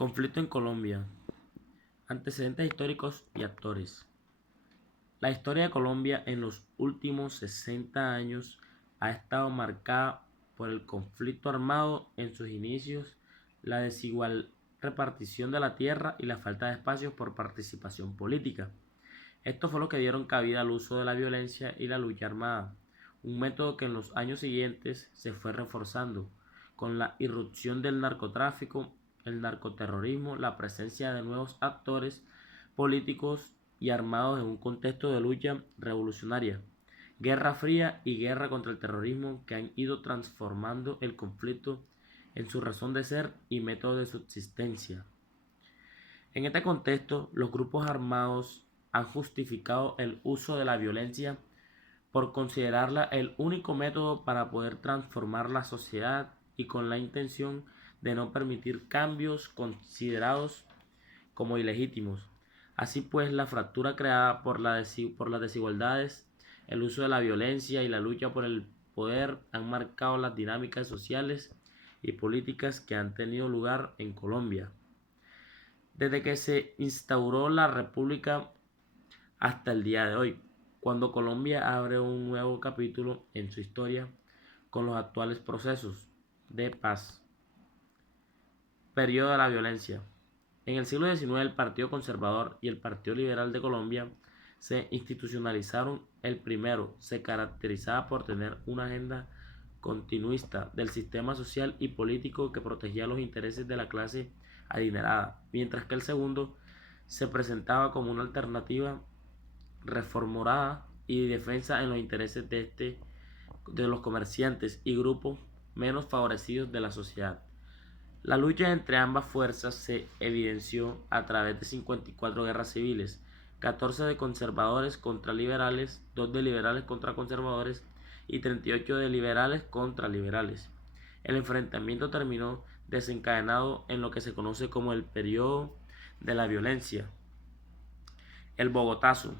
Conflicto en Colombia. Antecedentes históricos y actores. La historia de Colombia en los últimos 60 años ha estado marcada por el conflicto armado en sus inicios, la desigual repartición de la tierra y la falta de espacios por participación política. Esto fue lo que dieron cabida al uso de la violencia y la lucha armada, un método que en los años siguientes se fue reforzando con la irrupción del narcotráfico, el narcoterrorismo, la presencia de nuevos actores políticos y armados en un contexto de lucha revolucionaria, guerra fría y guerra contra el terrorismo que han ido transformando el conflicto en su razón de ser y método de subsistencia. En este contexto, los grupos armados han justificado el uso de la violencia por considerarla el único método para poder transformar la sociedad y con la intención de no permitir cambios considerados como ilegítimos. Así pues, la fractura creada por las desigualdades, el uso de la violencia y la lucha por el poder han marcado las dinámicas sociales y políticas que han tenido lugar en Colombia. Desde que se instauró la República hasta el día de hoy, cuando Colombia abre un nuevo capítulo en su historia con los actuales procesos de paz. Periodo de la violencia. En el siglo XIX el Partido Conservador y el Partido Liberal de Colombia se institucionalizaron. El primero se caracterizaba por tener una agenda continuista del sistema social y político que protegía los intereses de la clase adinerada, mientras que el segundo se presentaba como una alternativa reformada y defensa en los intereses de los comerciantes y grupos menos favorecidos de la sociedad. La lucha entre ambas fuerzas se evidenció a través de 54 guerras civiles, 14 de conservadores contra liberales, 2 de liberales contra conservadores y 38 de liberales contra liberales. El enfrentamiento terminó desencadenado en lo que se conoce como el periodo de la violencia. El Bogotazo.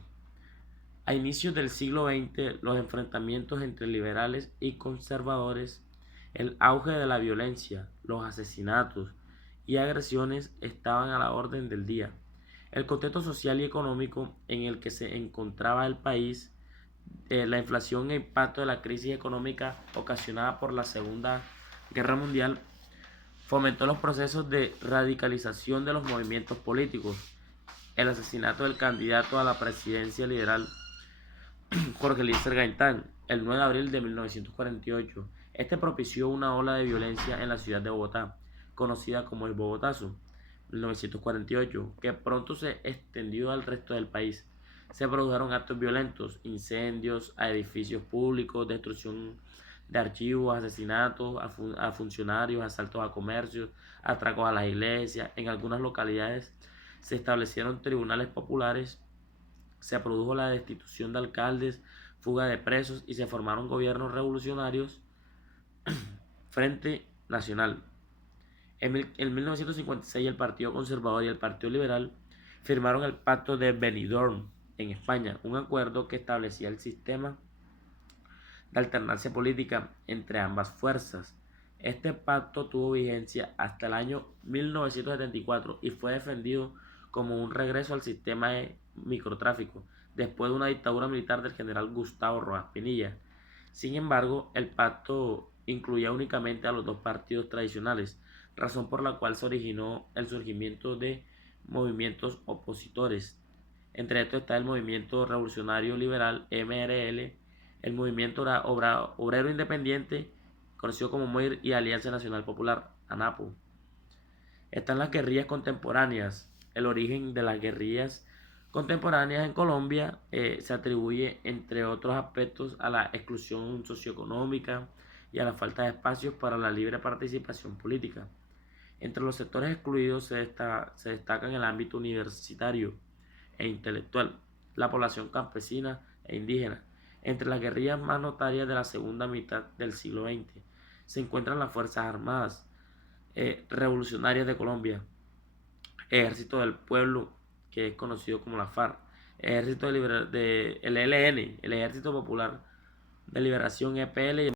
A inicios del siglo XX, los enfrentamientos entre liberales y conservadores, el auge de la violencia, los asesinatos y agresiones estaban a la orden del día. El contexto social y económico en el que se encontraba el país, la inflación e impacto de la crisis económica ocasionada por la Segunda Guerra Mundial, fomentó los procesos de radicalización de los movimientos políticos. El asesinato del candidato a la presidencia liberal Jorge Eliezer Gaitán, el 9 de abril de 1948. Este propició una ola de violencia en la ciudad de Bogotá, conocida como el Bogotazo, 1948, que pronto se extendió al resto del país. Se produjeron actos violentos, incendios a edificios públicos, destrucción de archivos, asesinatos a funcionarios, asaltos a comercios, atracos a las iglesias. En algunas localidades se establecieron tribunales populares, se produjo la destitución de alcaldes, fuga de presos y se formaron gobiernos revolucionarios. Frente Nacional. En 1956 el Partido Conservador y el Partido Liberal firmaron el Pacto de Benidorm en España, un acuerdo que establecía el sistema de alternancia política entre ambas fuerzas. Este pacto tuvo vigencia hasta el año 1974 y fue defendido como un regreso al sistema de microtráfico después de una dictadura militar del general Gustavo Rojas Pinilla. Sin embargo, el pacto incluía únicamente a los dos partidos tradicionales, razón por la cual se originó el surgimiento de movimientos opositores. Entre estos está el Movimiento Revolucionario Liberal (MRL), el Movimiento Obrero Independiente, conocido como MOIR, y Alianza Nacional Popular (ANAPO). Están las guerrillas contemporáneas. El origen de las guerrillas contemporáneas en Colombia se atribuye, entre otros aspectos, a la exclusión socioeconómica y a la falta de espacios para la libre participación política. Entre los sectores excluidos se destacan el ámbito universitario e intelectual, la población campesina e indígena. Entre las guerrillas más notarias de la segunda mitad del siglo XX se encuentran las Fuerzas Armadas Revolucionarias de Colombia, Ejército del Pueblo, que es conocido como la FARC, el ELN, el Ejército Popular de Liberación (EPL),